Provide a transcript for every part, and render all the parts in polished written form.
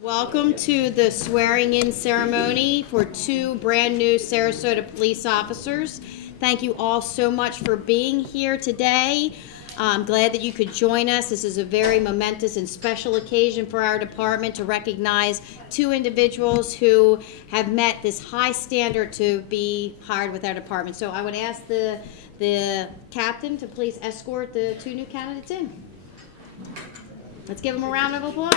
Welcome to the swearing-in ceremony for two brand new Sarasota police officers. Thank you all so much for being here today. I'm glad that you could join us. This is a very momentous and special occasion for our department to recognize two individuals who have met this high standard to be hired with our department. So I would ask the captain to please escort the two new candidates in. Let's give them a round of applause.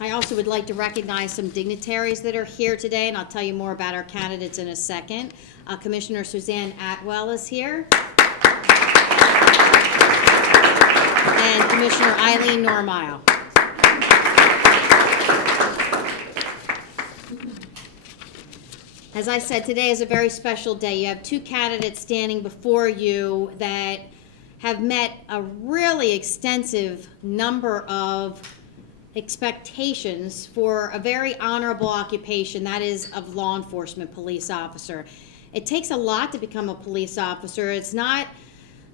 I also would like to recognize some dignitaries that are here today, and I'll tell you more about our candidates in a second. Commissioner Suzanne Atwell is here. And Commissioner Eileen Normile. As I said, today is a very special day. You have two candidates standing before you that have met a really extensive number of expectations for a very honorable occupation, that is of law enforcement police officer. It takes a lot to become a police officer. It's not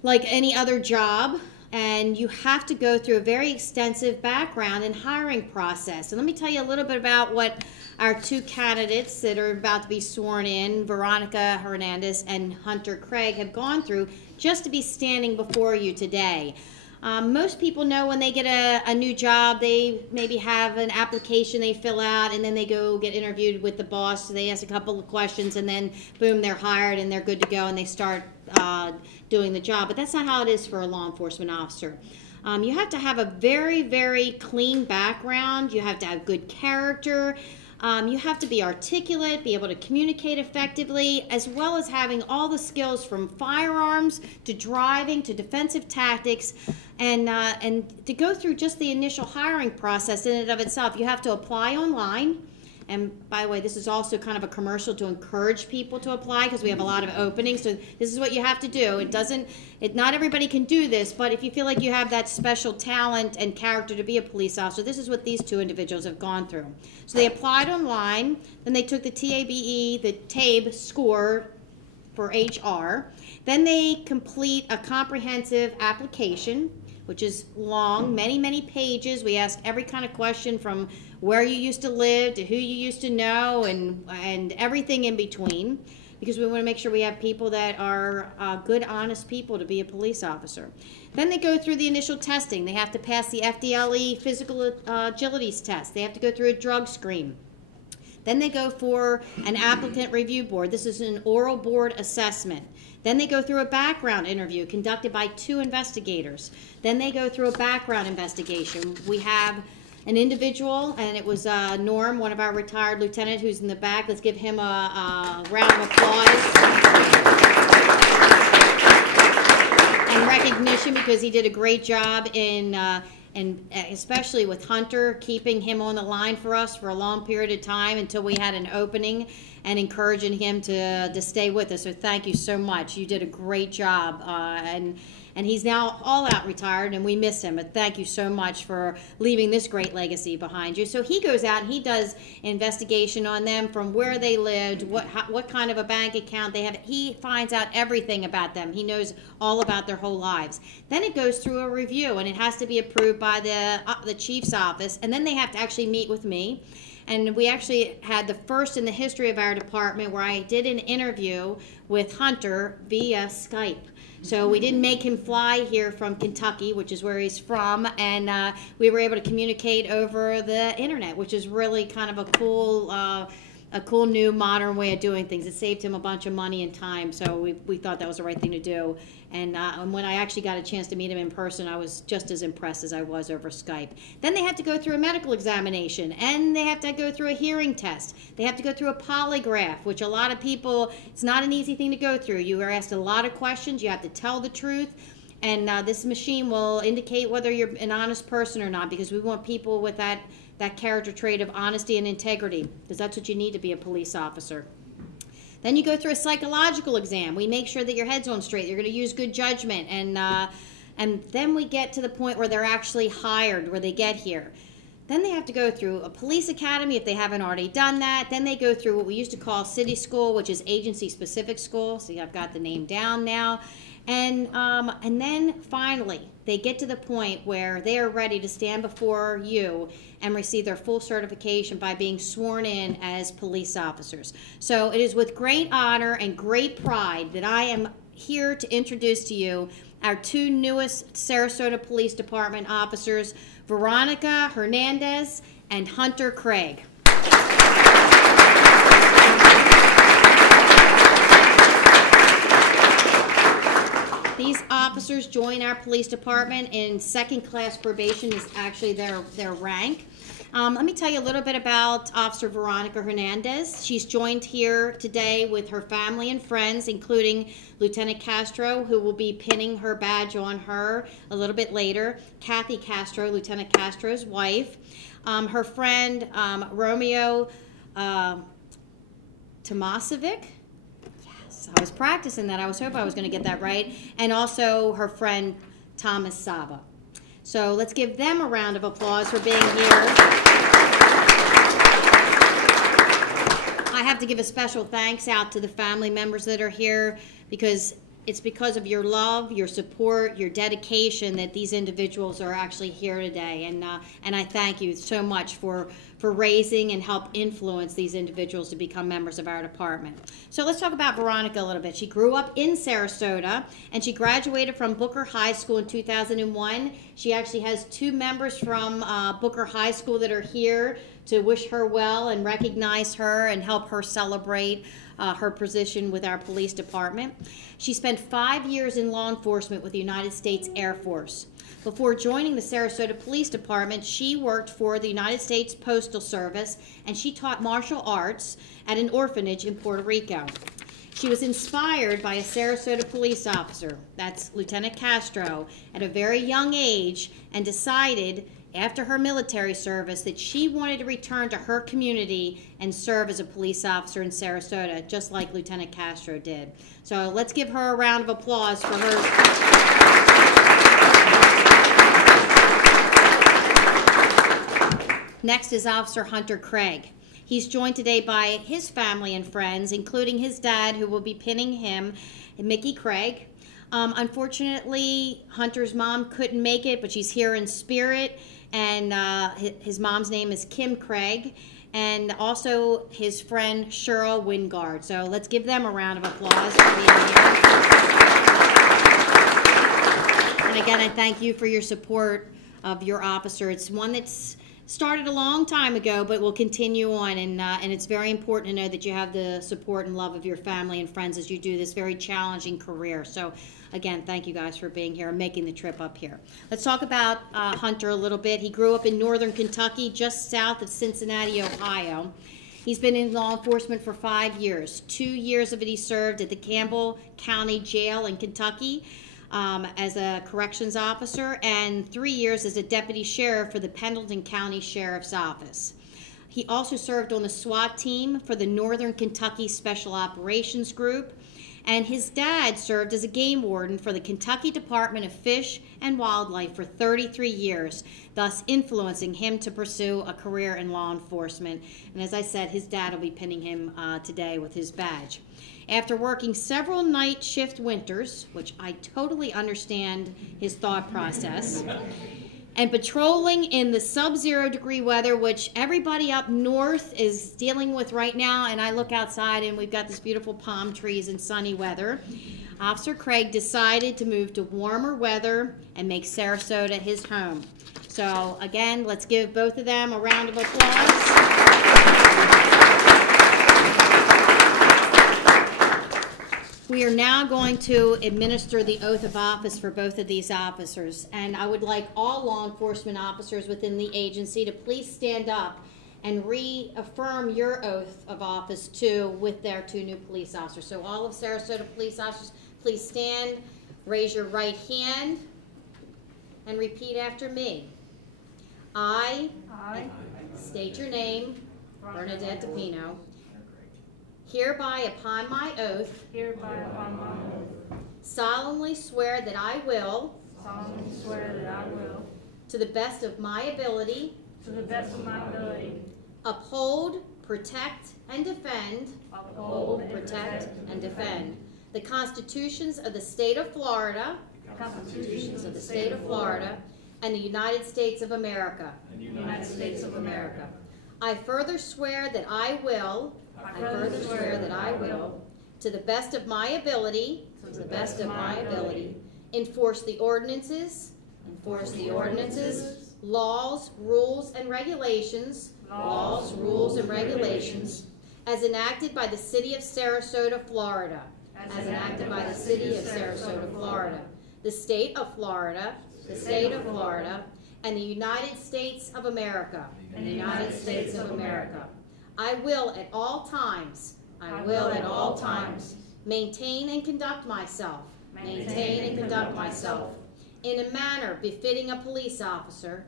like any other job, and you have to go through a very extensive background and hiring process. And let me tell you a little bit about what our two candidates that are about to be sworn in, Veronica Hernandez and Hunter Craig, have gone through just to be standing before you today. Most people know when they get a new job, they maybe have an application they fill out, and then they go get interviewed with the boss. So they ask a couple of questions, and then boom, they're hired and they're good to go, and they start doing the job. But that's not how it is for a law enforcement officer. You have to have a very, very clean background. You have to have good character. You have to be articulate, be able to communicate effectively, as well as having all the skills from firearms to driving to defensive tactics, and to go through just the initial hiring process in and of itself. You have to apply online. And by the way, this is also kind of a commercial to encourage people to apply because we have a lot of openings. So this is what you have to do. Not everybody can do this, but if you feel like you have that special talent and character to be a police officer, this is what these two individuals have gone through. So they applied online, then they took the TABE, the TABE score for HR. Then they complete a comprehensive application, which is long, many, many pages. We ask every kind of question from where you used to live to who you used to know and everything in between, because we want to make sure we have people that are good, honest people to be a police officer. Then they go through the initial testing. They have to pass the FDLE physical agilities test. They have to go through a drug screen. Then they go for an applicant review board. This is an oral board assessment. Then they go through a background interview conducted by two investigators. Then they go through a background investigation. We have an individual, and it was Norm, one of our retired lieutenant who's in the back. Let's give him a round of applause and recognition, because he did a great job in and especially with Hunter, keeping him on the line for us for a long period of time until we had an opening, and encouraging him to stay with us. So thank you so much. You did a great job, and he's now all out retired, and we miss him. But thank you so much for leaving this great legacy behind you. So he goes out and he does investigation on them, from where they lived, what kind of a bank account they have. He finds out everything about them. He knows all about their whole lives. Then it goes through a review, and it has to be approved by the chief's office, and then they have to actually meet with me. And we actually had the first in the history of our department where I did an interview with Hunter via Skype. So we didn't make him fly here from Kentucky, which is where he's from, and we were able to communicate over the internet, which is really kind of a cool new modern way of doing things. It saved him a bunch of money and time, so we thought that was the right thing to do. And when I actually got a chance to meet him in person, I was just as impressed as I was over Skype. Then they have to go through a medical examination, and they have to go through a hearing test. They have to go through a polygraph, which a lot of people, it's not an easy thing to go through. You are asked a lot of questions. You have to tell the truth. And this machine will indicate whether you're an honest person or not, because we want people with that character trait of honesty and integrity, because that's what you need to be a police officer. Then you go through a psychological exam. We make sure that your head's on straight. You're going to use good judgment. And then we get to the point where they're actually hired, where they get here. Then they have to go through a police academy if they haven't already done that. Then they go through what we used to call city school, which is agency-specific school. See, I've got the name down now. And then finally, they get to the point where they are ready to stand before you and receive their full certification by being sworn in as police officers. So it is with great honor and great pride that I am here to introduce to you our two newest Sarasota Police Department officers, Veronica Hernandez and Hunter Craig. These officers join our police department in second class probation is actually their rank. Let me tell you a little bit about Officer Veronica Hernandez. She's joined here today with her family and friends, including Lieutenant Castro, who will be pinning her badge on her a little bit later, Kathy Castro, Lieutenant Castro's wife, her friend Romeo Tomasevic. I was practicing that. I was hoping I was going to get that right. And also her friend Thomas Saba. So let's give them a round of applause for being here. I have to give a special thanks out to the family members that are here because it's because of your love, your support, your dedication that these individuals are actually here today. And I thank you so much for raising and help influence these individuals to become members of our department. So let's talk about Veronica a little bit. She grew up in Sarasota and she graduated from Booker High School in 2001. She actually has two members from Booker High School that are here to wish her well and recognize her and help her celebrate her position with our police department. She spent 5 years in law enforcement with the United States Air Force. Before joining the Sarasota Police Department, she worked for the United States Postal Service and she taught martial arts at an orphanage in Puerto Rico. She was inspired by a Sarasota police officer, that's Lieutenant Castro, at a very young age and decided after her military service that she wanted to return to her community and serve as a police officer in Sarasota, just like Lieutenant Castro did. So let's give her a round of applause for her. Next is Officer Hunter Craig. He's joined today by his family and friends, including his dad, who will be pinning him, Mickey Craig. Unfortunately, Hunter's mom couldn't make it, but she's here in spirit, and his mom's name is Kim Craig, and also his friend Cheryl Wingard. So let's give them a round of applause for being here. And again, I thank you for your support of your officer. It's one that's started a long time ago, but will continue on, and it's very important to know that you have the support and love of your family and friends as you do this very challenging career. So again, thank you guys for being here and making the trip up here. Let's talk about Hunter a little bit. He grew up in northern Kentucky, just south of Cincinnati, Ohio. He's been in law enforcement for 5 years. 2 years of it he served at the Campbell County Jail in Kentucky as a corrections officer, and 3 years as a deputy sheriff for the Pendleton County Sheriff's Office. He also served on the S.W.A.T team for the Northern Kentucky Special Operations Group, and his dad served as a game warden for the Kentucky Department of Fish and Wildlife for 33 years, thus influencing him to pursue a career in law enforcement. And as I said, his dad will be pinning him today with his badge. After working several night shift winters, which I totally understand his thought process, and patrolling in the sub-zero degree weather, which everybody up north is dealing with right now, and I look outside and we've got this beautiful palm trees and sunny weather, Officer Craig decided to move to warmer weather and make Sarasota his home. So again, let's give both of them a round of applause. We are now going to administer the oath of office for both of these officers, and I would like all law enforcement officers within the agency to please stand up and reaffirm your oath of office too with their two new police officers. So all of Sarasota police officers, please stand, raise your right hand, and repeat after me. I state your name, Bernadette DiPino, hereby upon my oath, solemnly swear that I will, to the best of my ability, to the best of my ability, uphold, protect, and defend, uphold, protect, and defend the constitutions of the state of Florida, constitutions of the state of Florida, and the United States of America. and the United States of America. I further swear that I will, to the best of my ability, enforce the ordinances, laws, rules, and regulations, as enacted by the city of Sarasota, Florida, the state of Florida, and the United States of America, I will at all times, maintain and conduct myself, in a manner befitting a police officer,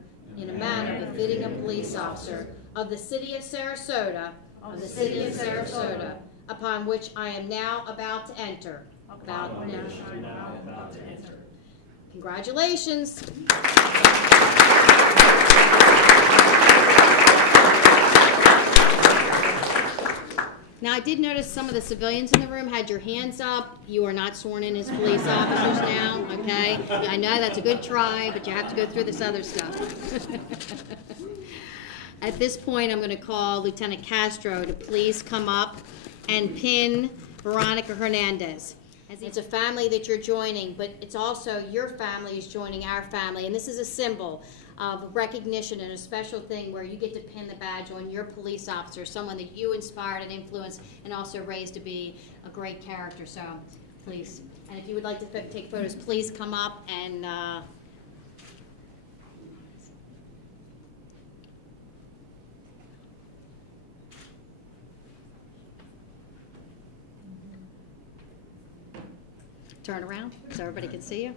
of the city of Sarasota, upon which I am now about to enter. Congratulations. Now, I did notice some of the civilians in the room had your hands up. You are not sworn in as police officers now, okay? I know that's a good try, but you have to go through this other stuff. At this point, I'm going to call Lieutenant Castro to please come up and pin Veronica Hernandez. It's a family that you're joining, but it's also your family is joining our family, and this is a symbol of recognition and a special thing where you get to pin the badge on your police officer, someone that you inspired and influenced and also raised to be a great character. So please, and if you would like to take photos, please come up and turn around so everybody can see you.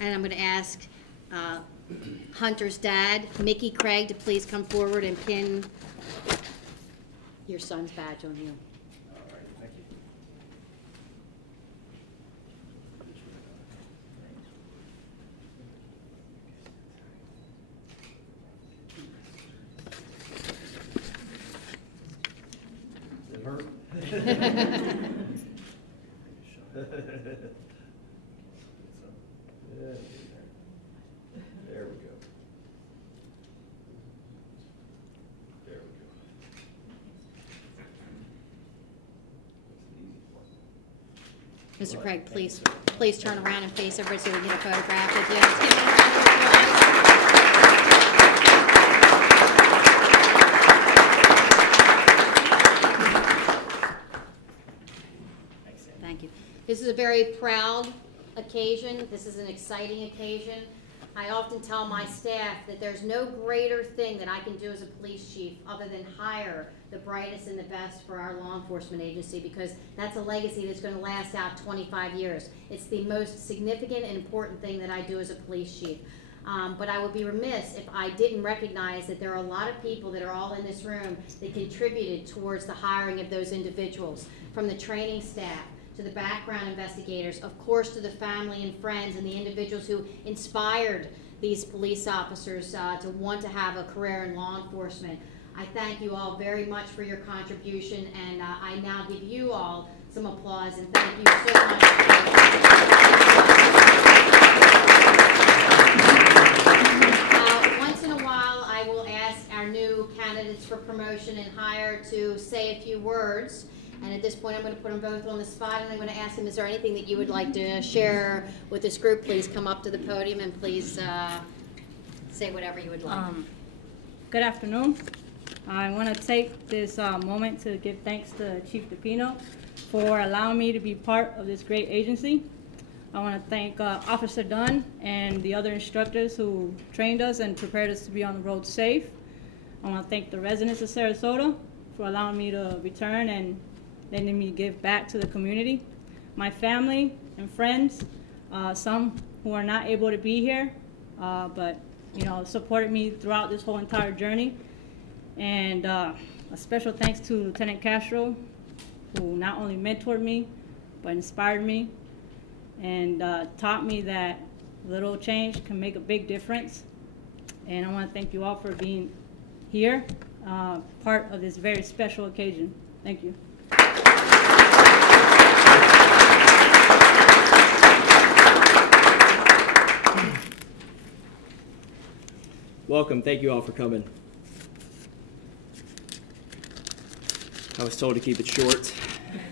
And I'm going to ask Hunter's dad, Mickey Craig, to please come forward and pin your son's badge on you. All right, thank you. Does it hurt? There we go. There we go. That's the easy part. Mr. Craig, please turn around and face everybody so we can get a photograph with you. Let's give him a round of applause. Thank you. This is a very proud occasion. This is an exciting occasion. I often tell my staff that there's no greater thing that I can do as a police chief other than hire the brightest and the best for our law enforcement agency, because that's a legacy that's going to last out 25 years. It's the most significant and important thing that I do as a police chief. But I would be remiss if I didn't recognize that there are a lot of people that are all in this room that contributed towards the hiring of those individuals, from the training staff to the background investigators, of course to the family and friends and the individuals who inspired these police officers to want to have a career in law enforcement. I thank you all very much for your contribution, and I now give you all some applause, and thank you so much. Once in a while, I will ask our new candidates for promotion and hire to say a few words. And at this point, I'm going to put them both on the spot, and I'm going to ask them, is there anything that you would like to share with this group? Please come up to the podium and please say whatever you would like. Good afternoon. I want to take this moment to give thanks to Chief DiPino for allowing me to be part of this great agency. I want to thank Officer Dunn and the other instructors who trained us and prepared us to be on the road safe. I want to thank the residents of Sarasota for allowing me to return and letting me give back to the community. My family and friends, some who are not able to be here, but supported me throughout this whole entire journey. And a special thanks to Lieutenant Castro who not only mentored me, but inspired me and taught me that little change can make a big difference. And I want to thank you all for being here, part of this very special occasion. Thank you. Welcome. Thank you all for coming. I was told to keep it short.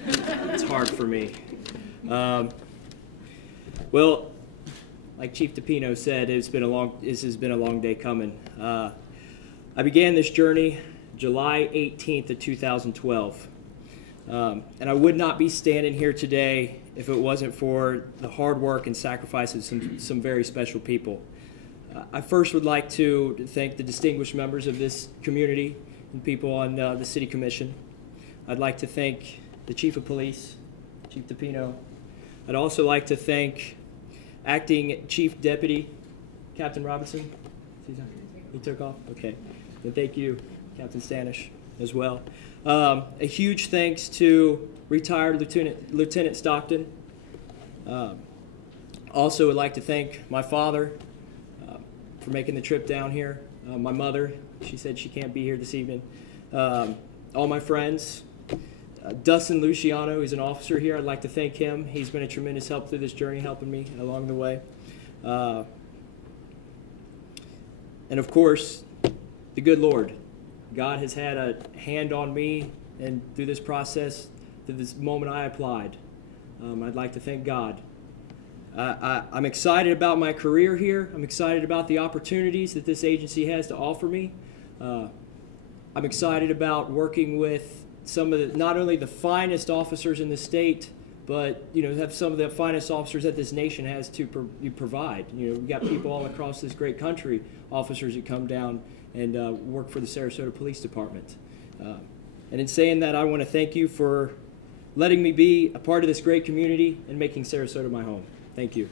It's hard for me. Well, like Chief DiPino said, this has been a long day coming. I began this journey July 18th of 2012. And I would not be standing here today if it wasn't for the hard work and sacrifice of some very special people. I first would like to thank the distinguished members of this community and people on the City Commission. I'd like to thank the Chief of Police, Chief DiPino. I'd also like to thank Acting Chief Deputy Captain Robinson. He took off? Okay. And thank you, Captain Stanish, as well. A huge thanks to retired Lieutenant Stockton. Also would like to thank my father for making the trip down here. My mother, she said she can't be here this evening. All my friends. Dustin Luciano, he's an officer here. I'd like to thank him. He's been a tremendous help through this journey, helping me along the way. And of course, the good Lord. God has had a hand on me and through this process, through this moment I applied. I'd like to thank God. I'm excited about my career here. I'm excited about the opportunities that this agency has to offer me. I'm excited about working with some of the, not only the finest officers in the state, but have some of the finest officers that this nation has to provide. We've got people all across this great country, officers that come down and work for the Sarasota Police Department. And in saying that, I want to thank you for letting me be a part of this great community and making Sarasota my home. Thank you.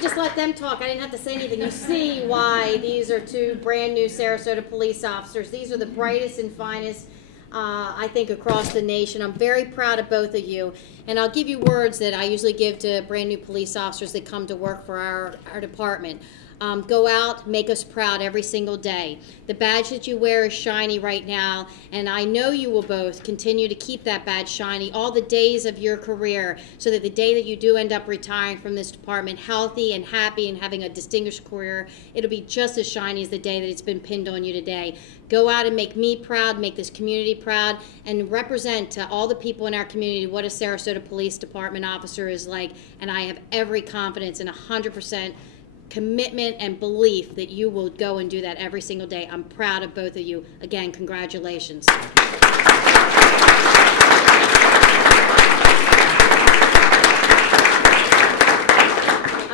Just let them talk. I didn't have to say anything. You see why these are two brand new Sarasota police officers. These are the brightest and finest, I think, across the nation. I'm very proud of both of you. And I'll give you words that I usually give to brand new police officers that come to work for our department. Go out, make us proud every single day. The badge that you wear is shiny right now, and I know you will both continue to keep that badge shiny all the days of your career, so that the day that you do end up retiring from this department healthy and happy and having a distinguished career, it'll be just as shiny as the day that it's been pinned on you today. Go out and make me proud, make this community proud, and represent to all the people in our community what a Sarasota Police Department officer is like, and I have every confidence and 100% commitment and belief that you will go and do that every single day. I'm proud of both of you. Again, congratulations. I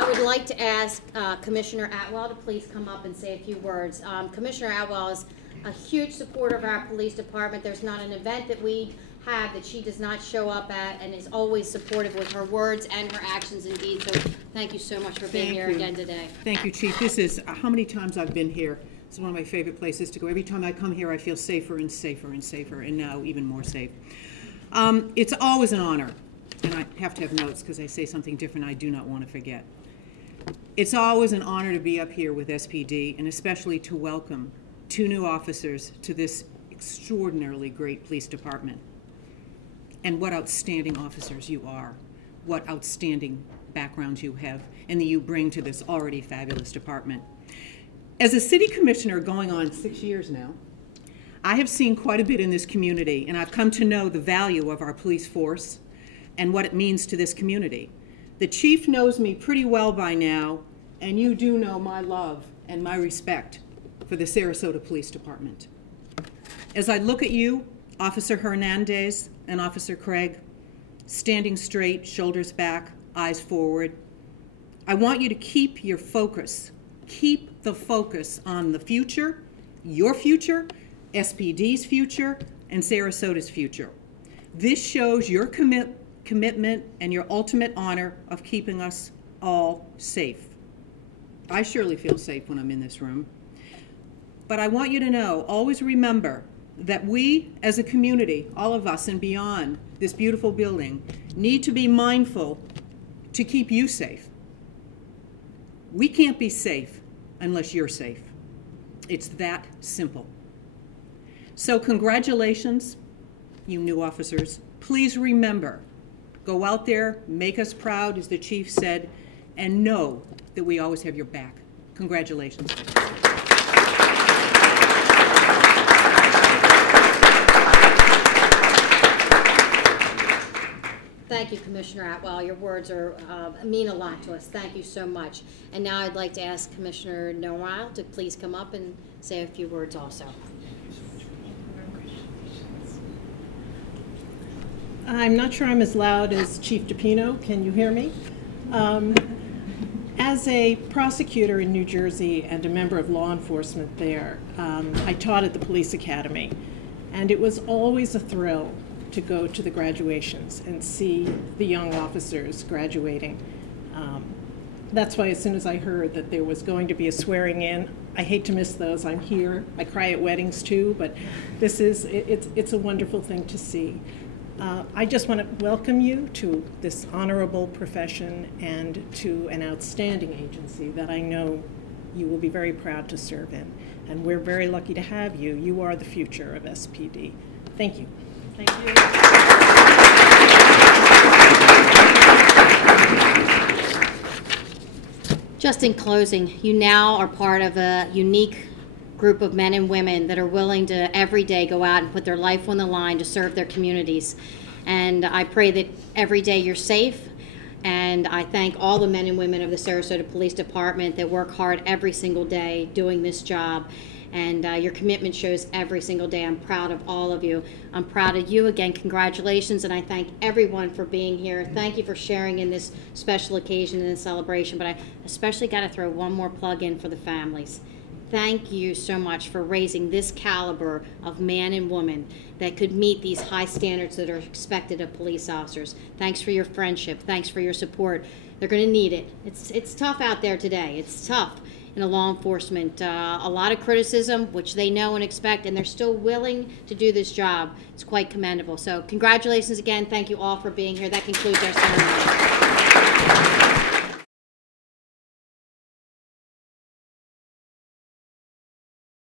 would like to ask Commissioner Atwell to please come up and say a few words. Commissioner Atwell is a huge supporter of our police department. There's not an event that we have that she does not show up at, and is always supportive with her words and her actions and deeds. So thank you so much for being here again today. Thank you, Chief. This is how many times I've been here. It's one of my favorite places to go. Every time I come here, I feel safer and safer and safer, and now even more safe. It's always an honor, and I have to have notes because I say something different I do not want to forget. It's always an honor to be up here with SPD, and especially to welcome two new officers to this extraordinarily great police department. And what outstanding officers you are, what outstanding backgrounds you have, and that you bring to this already fabulous department. As a city commissioner going on 6 years now, I have seen quite a bit in this community, and I've come to know the value of our police force and what it means to this community. The chief knows me pretty well by now, and you do know my love and my respect for the Sarasota Police Department. As I look at you, Officer Hernandez and Officer Craig, standing straight, shoulders back, eyes forward, I want you to keep your focus. Keep the focus on the future, your future, SPD's future, and Sarasota's future. This shows your commitment and your ultimate honor of keeping us all safe. I surely feel safe when I'm in this room. But I want you to know, always remember that we as a community, all of us and beyond this beautiful building, need to be mindful to keep you safe. We can't be safe unless you're safe. It's that simple. So congratulations, you new officers. Please remember, go out there, make us proud, as the chief said, and know that we always have your back. Congratulations. Thank you, Commissioner Atwell. Your words mean a lot to us. Thank you so much. And now I'd like to ask Commissioner Noel to please come up and say a few words also. I'm not sure I'm as loud as Chief DiPino. Can you hear me? As a prosecutor in New Jersey and a member of law enforcement there, I taught at the police academy, and it was always a thrill to go to the graduations and see the young officers graduating. That's why as soon as I heard that there was going to be a swearing in, I hate to miss those. I'm here. I cry at weddings too, but it's a wonderful thing to see. I just want to welcome you to this honorable profession and to an outstanding agency that I know you will be very proud to serve in. And we're very lucky to have you. You are the future of SPD. Thank you. Thank you. Just in closing, you now are part of a unique group of men and women that are willing to every day go out and put their life on the line to serve their communities. And I pray that every day you're safe. And I thank all the men and women of the Sarasota Police Department that work hard every single day doing this job. And your commitment shows every single day. I'm proud of all of you. I'm proud of you. Again, congratulations, and I thank everyone for being here. Thank you for sharing in this special occasion and this celebration, but I especially got to throw one more plug in for the families. Thank you so much for raising this caliber of man and woman that could meet these high standards that are expected of police officers. Thanks for your friendship. Thanks for your support. They're going to need it. It's tough out there today. It's tough in a law enforcement. A lot of criticism, which they know and expect, and they're still willing to do this job. It's quite commendable. So congratulations again. Thank you all for being here. That concludes our ceremony.